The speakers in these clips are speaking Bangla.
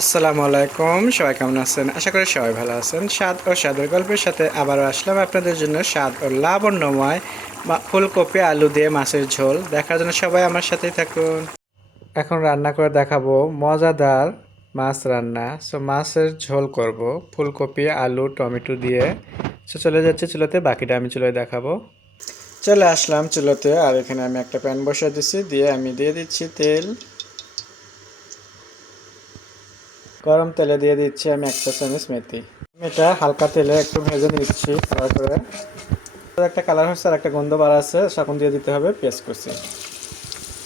আসসালামু আলাইকুম, সবাই কেমন আছেন? আশা করি সবাই ভালো আছেন। স্বাদ ও স্বাদের গল্পের সাথে আবারও আসলাম আপনাদের জন্য স্বাদ ও লাবণ্যময় ফুলকপি আলু দিয়ে মাছের ঝোল দেখার জন্য সবাই আমার সাথেই থাকুন। এখন রান্না করে দেখাবো মজাদার মাছ রান্না। মাছের ঝোল করব ফুলকপি আলু টমেটো দিয়ে। চলে যাচ্ছে চুলোতে, বাকিটা আমি চুলোয় দেখাবো। চলে আসলাম চুলোতে, আর এখানে আমি একটা প্যান বসিয়ে দিচ্ছি, দিয়ে আমি দিয়ে দিচ্ছি তেল। গরম তেলে দিয়ে দিচ্ছি আমি 1 চা চামচ মেথি। এটা হালকা তেলে একটু ভেজে নিচ্ছি তারপরে একটা কালার হচ্ছে আর একটা গন্ধ বার আছে, তখন দিয়ে দিতে হবে পেঁয়াজ কুচি।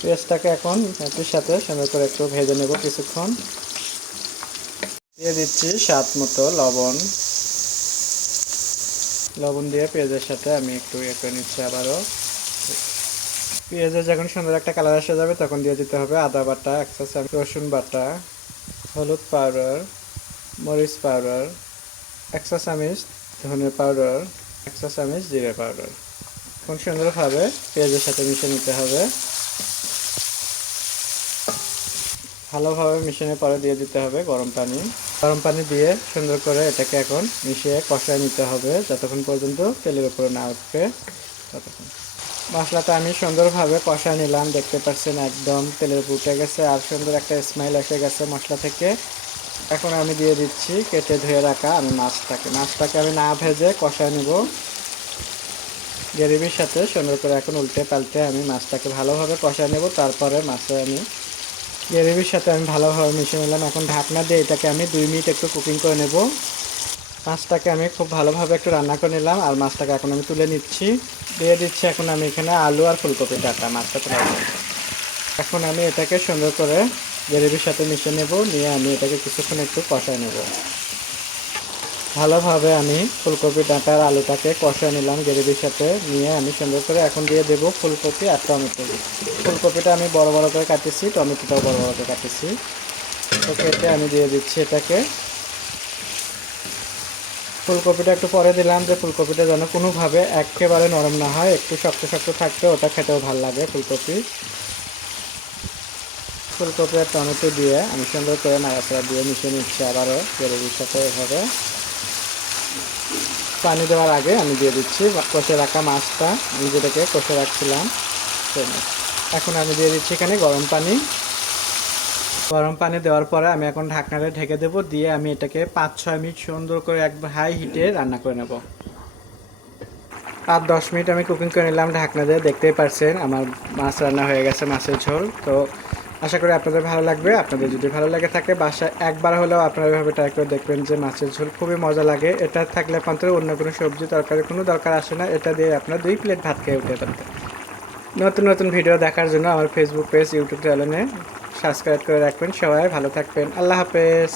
পেঁয়াজটাকে এখন মেথির সাথে সুন্দর করে একটু ভেজে নেব কিছুক্ষণ। দিয়ে দিচ্ছি স্বাদ মতো লবণ। লবণ দিয়ে পেঁয়াজের সাথে আমি একটু করে নিচ্ছি আবারও। পেঁয়াজের যখন সুন্দর একটা কালার এসে যাবে তখন দিয়ে দিতে হবে আদা বাটা 1 চা চামচ, রসুন বাটা, হলুদ পাউডার, মরিচ পাউডার 1 চা চামচ, ধনে পাউডার 1 চা চামচ, জিরে পাউডার। এখন সুন্দরভাবে পেঁয়াজের সাথে মিশিয়ে নিতে হবে। ভালোভাবে মিশিয়ে পরে দিয়ে দিতে হবে গরম পানি। গরম পানি দিয়ে সুন্দর করে এটাকে এখন মিশিয়ে কষায় নিতে হবে যতক্ষণ পর্যন্ত তেলের উপরে না উঠবে ততক্ষণ। মশলাটা আমি সুন্দরভাবে কষায় নিলাম, দেখতে পাচ্ছেন একদম তেলের উপর উঠে গেছে আর সুন্দর একটা স্মেল এসে গেছে মশলা থেকে। এখন আমি দিয়ে দিচ্ছি কেটে ধুয়ে রাখা আমি মাছটাকে আমি না ভেজে কষায় নেব গ্রেভির সাথে। সুন্দর করে এখন উল্টে পাল্টে আমি মাছটাকে ভালোভাবে কষায় নেব। তারপরে মাছে আমি গ্রেভির সাথে আমি ভালোভাবে মিশিয়ে নিলাম। এখন ঢাকনা দিয়ে এটাকে আমি 2 মিনিট একটু কুকিং করে নেব। মাছটাকে আমি খুব ভালোভাবে একটু রান্না করে নিলাম আর মাছটাকে এখন আমি তুলে নিচ্ছি। দিয়ে দিচ্ছি এখন আমি এখানে আলু আর ফুলকপি ডাটা মাছটা তুলে। এখন আমি এটাকে সুন্দর করে গ্রেভির সাথে মিশিয়ে নেব, নিয়ে আমি এটাকে কিছুক্ষণ একটু কষায় নেব। ভালোভাবে আমি ফুলকপি ডাঁটা আর আলুটাকে কষায় নিলাম গ্রেভির সাথে, নিয়ে আমি সুন্দর করে এখন দিয়ে দেবো ফুলকপি আর টমেটো। ফুলকপিটা আমি বড় বড় করে কাটেছি, টমেটোটাও বড় বড় করে কাটেছি। তো কেটে আমি দিয়ে দিচ্ছি এটাকে। ফুলকপিটা একটু পরে দিলাম, যে ফুলকপিটা যেন কোনোভাবে একেবারে নরম না হয়, একটু শক্ত শক্ত থাকতে, ওটা খেতেও ভালো লাগে ফুলকপি। ফুলকপি আর টমেটো দিয়ে আমি সুন্দর করে নাড়াচাড়া দিয়ে মিশিয়ে নিচ্ছি আবারও গ্রেভির সাথে। এভাবে পানি দেওয়ার আগে আমি দিয়ে দিচ্ছি কষে রাখা মাছটা, আমি যেটাকে কষে রাখছিলাম সেই মাছ। এখন আমি দিয়ে দিচ্ছি এখানে গরম পানি। গরম পানি দেওয়ার পরে আমি এখন ঢাকনাটা ঢেকে দেবো, দিয়ে আমি এটাকে 5-6 মিনিট সুন্দর করে একবার হাই হিটে রান্না করে নেব। 8-10 মিনিট আমি কুকিং করে নিলাম ঢাকনা দিয়ে। দেখতেই পারছেন আমার মাছ রান্না হয়ে গেছে, মাছের ঝোল। তো আশা করি আপনাদের ভালো লাগবে। আপনাদের যদি ভালো লাগে থাকে বাসায় একবার হলেও আপনারা এভাবে ট্রাই করে দেখবেন, যে মাছের ঝোল খুবই মজা লাগে। এটা থাকলে আপনাদের অন্য কোনো সবজি তরকারি কোনো দরকার আসে না, এটা দিয়ে আপনার 2 প্লেট ভাত খেয়ে উঠে পারতেন। নতুন নতুন ভিডিও দেখার জন্য আমার ফেসবুক পেজ ইউটিউব চ্যানেলে সাবস্ক্রাইব করে রাখবেন। সবাই ভালো থাকবেন। আল্লাহ হাফেজ।